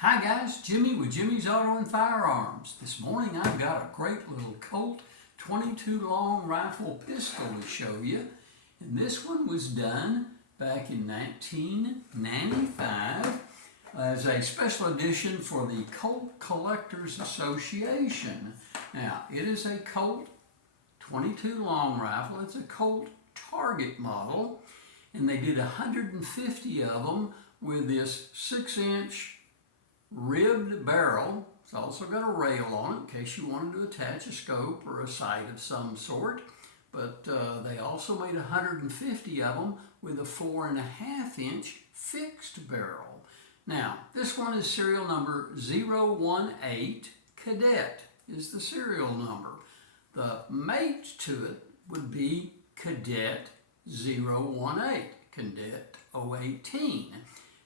Hi guys, Jimmy with Jimmy's Auto and Firearms. This morning I've got a great little Colt 22 long rifle pistol to show you. And this one was done back in 1995 as a special edition for the Colt Collectors Association. Now, it is a Colt 22 long rifle. It's a Colt target model, and they did 150 of them with this 6-inch ribbed barrel. It's also got a rail on it in case you wanted to attach a scope or a sight of some sort. But they also made 150 of them with a 4.5-inch fixed barrel. Now, this one is serial number 018Cadet is the serial number. The mate to it would be Cadet 018, Cadet 018.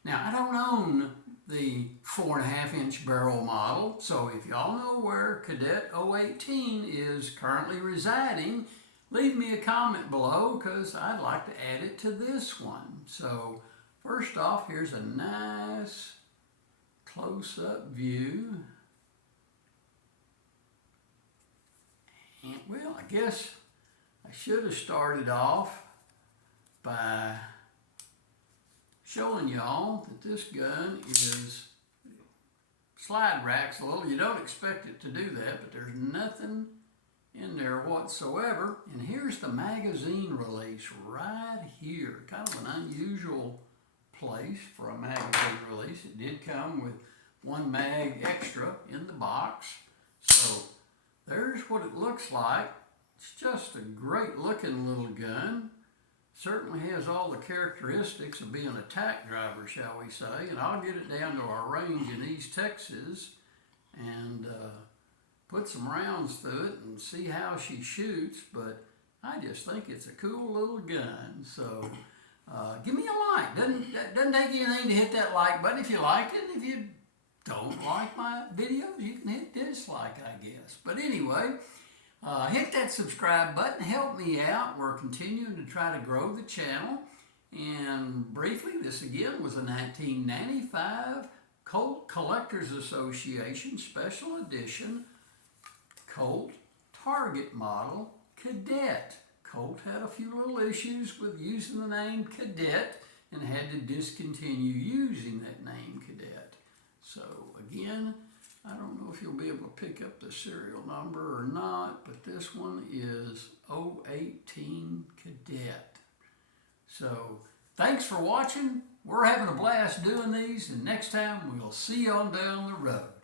Now, I don't own the 4.5-inch barrel model, so if y'all know where Cadet 018 is currently residing, leave me a comment below because I'd like to add it to this one. So first off, here's a nice close-up view. And, well, I guess I should have started off by showing y'all that this gun is slide racks a little. You don't expect it to do that, but there's nothing in there whatsoever. And here's the magazine release right here. Kind of an unusual place for a magazine release. It did come with one mag extra in the box. So there's what it looks like. It's just a great looking little gun. Certainly has all the characteristics of being a tack driver, shall we say, and I'll get it down to our range in East Texas and put some rounds through it and see how she shoots, but I just think it's a cool little gun. So give me a like. Doesn't take you anything to hit that like button if you like it. If you don't like my videos, you can hit dislike, I guess. But anyway, hit that subscribe button, help me out. We're continuing to try to grow the channel. And briefly, this again was a 1995 Colt Collectors Association Special Edition Colt Target Model Cadet. Colt had a few little issues with using the name Cadet and had to discontinue using that name Cadet. So again, I don't know if you'll be able to pick up the serial number or not, but this one is 018 Cadet. So thanks for watching. We're having a blast doing these, and next time we'll see you on down the road.